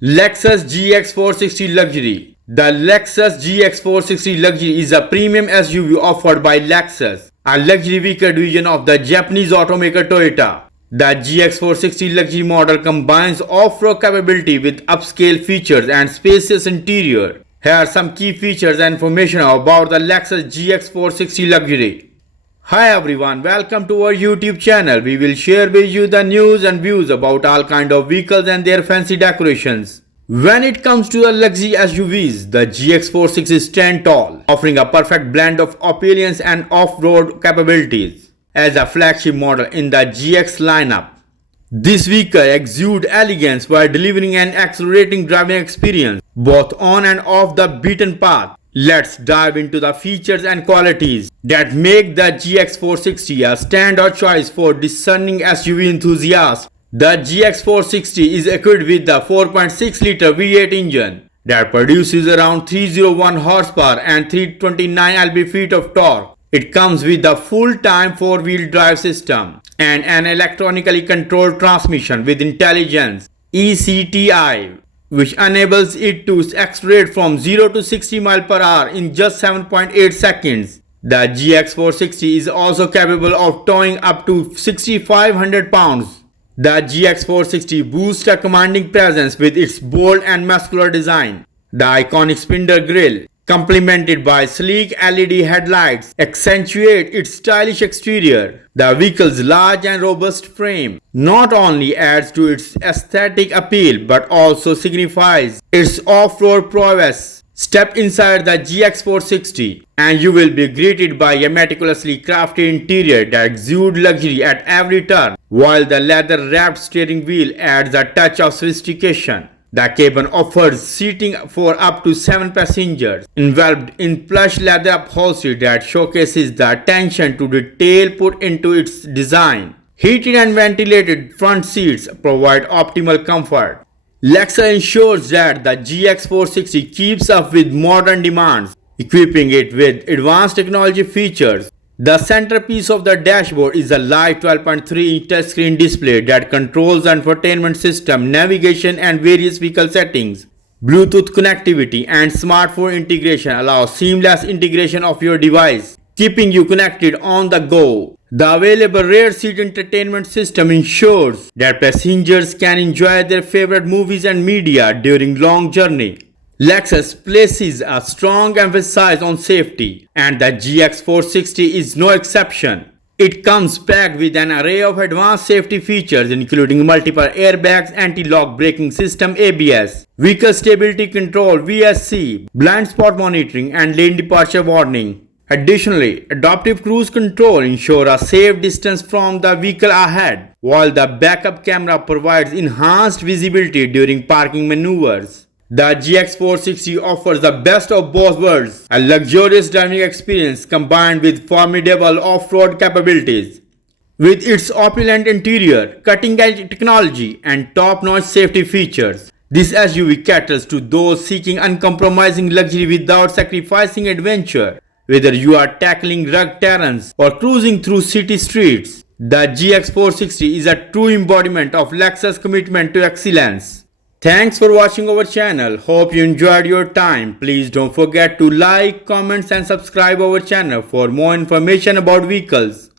Lexus GX 460 Luxury. The Lexus GX 460 Luxury is a premium SUV offered by Lexus, a luxury vehicle division of the Japanese automaker Toyota. The GX 460 Luxury model combines off-road capability with upscale features and spacious interior. Here are some key features and information about the Lexus GX 460 Luxury. Hi everyone, welcome to our YouTube channel. We will share with you the news and views about all kind of vehicles and their fancy decorations. When it comes to the luxury SUVs, the GX 460 stands tall, offering a perfect blend of appearance and off-road capabilities. As a flagship model in the GX lineup, this vehicle exudes elegance while delivering an exhilarating driving experience, both on and off the beaten path. Let's dive into the features and qualities that make the GX 460 a standout choice for discerning SUV enthusiasts. The GX 460 is equipped with the 4.6-liter V8 engine that produces around 301 horsepower and 329 lb-ft of torque. It comes with a full-time four-wheel drive system and an electronically controlled transmission with intelligence ECTI, which enables it to accelerate from 0 to 60 mph in just 7.8 seconds. The GX 460 is also capable of towing up to 6,500 pounds. The GX 460 boasts a commanding presence with its bold and muscular design. The iconic spindle grille, complemented by sleek LED headlights, accentuate its stylish exterior. The vehicle's large and robust frame not only adds to its aesthetic appeal but also signifies its off-road prowess. Step inside the GX 460 and you will be greeted by a meticulously crafted interior that exudes luxury at every turn, while the leather-wrapped steering wheel adds a touch of sophistication. The cabin offers seating for up to 7 passengers, enveloped in plush leather upholstery that showcases the attention to detail put into its design. Heated and ventilated front seats provide optimal comfort. Lexus ensures that the GX 460 keeps up with modern demands, equipping it with advanced technology features. The centerpiece of the dashboard is a live 12.3-inch touchscreen display that controls the infotainment system, navigation, and various vehicle settings. Bluetooth connectivity and smartphone integration allow seamless integration of your device, keeping you connected on the go. The available rear seat entertainment system ensures that passengers can enjoy their favorite movies and media during long journey. Lexus places a strong emphasis on safety, and the GX 460 is no exception. It comes packed with an array of advanced safety features including multiple airbags, anti-lock braking system ABS, vehicle stability control VSC, blind spot monitoring, and lane departure warning. Additionally, adaptive cruise control ensures a safe distance from the vehicle ahead, while the backup camera provides enhanced visibility during parking maneuvers. The GX 460 offers the best of both worlds, a luxurious driving experience combined with formidable off-road capabilities. With its opulent interior, cutting-edge technology, and top-notch safety features, this SUV caters to those seeking uncompromising luxury without sacrificing adventure. Whether you are tackling rugged terrains or cruising through city streets, the GX 460 is a true embodiment of Lexus' commitment to excellence. Thanks for watching our channel. Hope you enjoyed your time. Please don't forget to like, comment and subscribe our channel for more information about vehicles.